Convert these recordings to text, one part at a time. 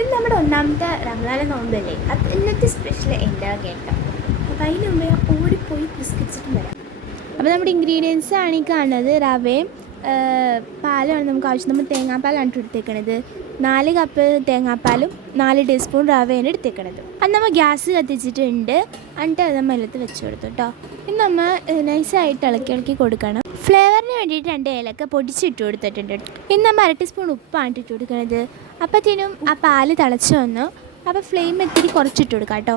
ഇത് നമ്മുടെ ഒന്നാമത്തെ റംലാല നോമ്പല്ലേ? അത് ഇന്നത്തെ സ്പെഷ്യൽ എന്താ കേട്ടോ? അപ്പം അതിന് മുമ്പേ ഓടിപ്പോയി ബിസ്ക്കറ്റ്സിട്ടും വരാം. അപ്പോൾ നമ്മുടെ ഇൻഗ്രീഡിയൻസ് ആണ് ഈ കാണുന്നത് റവയും പാലാണ് നമുക്ക് ആവശ്യം. നമ്മൾ തേങ്ങാപ്പാലാണ് എടുത്തേക്കണത്. നാല് കപ്പ് തേങ്ങാപ്പാലും നാല് ടീസ്പൂൺ റവയാണ് എടുത്തേക്കണത്. അത് നമ്മൾ ഗ്യാസ് കത്തിച്ചിട്ടുണ്ട്. എന്നിട്ട് അത് നമ്മൾ വെച്ച് കൊടുത്തു കേട്ടോ. ഇത് നമ്മൾ നൈസായിട്ട് ഇളക്കി ഇളക്കി കൊടുക്കണം. ഫ്ലേവറിന് വേണ്ടിയിട്ട് രണ്ട് ഏലക്ക പൊടിച്ചിട്ട് കൊടുത്തിട്ടുണ്ട്. ഇന്ന് നമ്മൾ അര ടീസ്പൂൺ ഉപ്പാണ് ഇട്ട് കൊടുക്കുന്നത് അപ്പത്തേനും ആ പാൽ തിളച്ച് വന്നു. അപ്പോൾ ഫ്ലെയിം ഇത്തിരി കുറച്ചിട്ട് കൊടുക്കാം കേട്ടോ.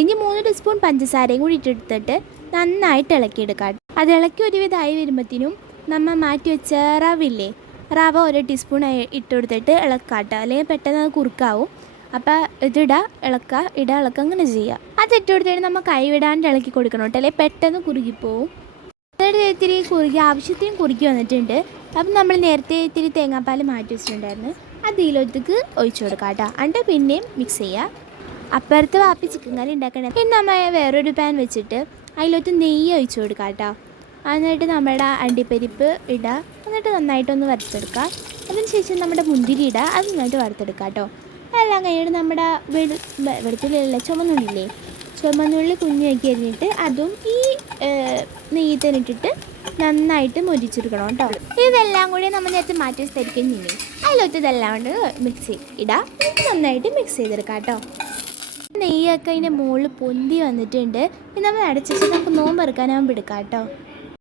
ഇനി മൂന്ന് ടീസ്പൂൺ പഞ്ചസാരയും കൂടി ഇട്ടെടുത്തിട്ട് നന്നായിട്ട് ഇളക്കിയെടുക്കാം. അത് ഇളക്കി ഒരുവിധമായി വരുമ്പോഴത്തേനും നമ്മൾ മാറ്റി വെച്ച റവില്ലേ റവ ഒരു ടീസ്പൂൺ ഇട്ട് കൊടുത്തിട്ട് ഇളക്കാട്ടോ അല്ലെങ്കിൽ പെട്ടെന്ന് അത് കുറുക്കാവും. അപ്പോൾ ഇതിടുക ഇളക്കുക ഇടുക ഇളക്കുക അങ്ങനെ ചെയ്യുക അത് ഇട്ട് കൊടുത്തിട്ട് നമ്മൾ കൈവിടാണ്ട് ഇളക്കി കൊടുക്കണം കേട്ടോ അല്ലെങ്കിൽ പെട്ടെന്ന് കുറുകിപ്പോവും. അതായത് ഇത്തിരി കുറുകി ആവശ്യത്തിന് കുറുക്കി വന്നിട്ടുണ്ട്. അപ്പം നമ്മൾ നേരത്തെ ഇത്തിരി തേങ്ങാപ്പാൽ മാറ്റി വെച്ചിട്ടുണ്ടായിരുന്നു. അത് ഇതിലൊത്തേക്ക് ഒഴിച്ചു കൊടുക്കാം കേട്ടോ. എന്നിട്ട് പിന്നെയും മിക്സ് ചെയ്യുക അപ്പുറത്ത് വാപ്പി ചിക്കൻ കറി ഉണ്ടാക്കണേ. പിന്നെ നമ്മൾ വേറൊരു പാൻ വെച്ചിട്ട് അതിലോട്ട് നെയ്യ് ഒഴിച്ചു കൊടുക്കാം കേട്ടോ. എന്നിട്ട് നമ്മുടെ അണ്ടിപ്പരിപ്പ് ഇടുക എന്നിട്ട് നന്നായിട്ടൊന്ന് വറുത്തെടുക്കുക അതിനുശേഷം നമ്മുടെ മുന്തിരി ഇടുക അത് നന്നായിട്ട് വറുത്തെടുക്കുക കേട്ടോ. എല്ലാം കഴിഞ്ഞിട്ട് നമ്മുടെ വെളു വെളുത്തുള്ളിയല്ല ചുമന്നുള്ളില്ലേ? ചുമന്നുള്ളി കുഞ്ഞാക്കി അരിഞ്ഞിട്ട് അതും ഈ നെയ്യിൽ തന്നെ നന്നായിട്ട് മൊരിച്ചെടുക്കണം കേട്ടോ. ഇതെല്ലാം കൂടി നമ്മൾ നേരത്തെ മാറ്റി ചെയ്യും അതിലൊത്ത് ഇതെല്ലാം കൊണ്ട് മിക്സ് ഇടാം. നന്നായിട്ട് മിക്സ് ചെയ്തെടുക്കാം കേട്ടോ. നെയ്യൊക്കെ അതിന്റെ മുകളിൽ പൊന്തി വന്നിട്ടുണ്ട്. ഇനി നമ്മൾ അടച്ചിട്ട് നമുക്ക് നോമ്പ് ഇറക്കാനാകുമ്പോൾ എടുക്കാം കേട്ടോ.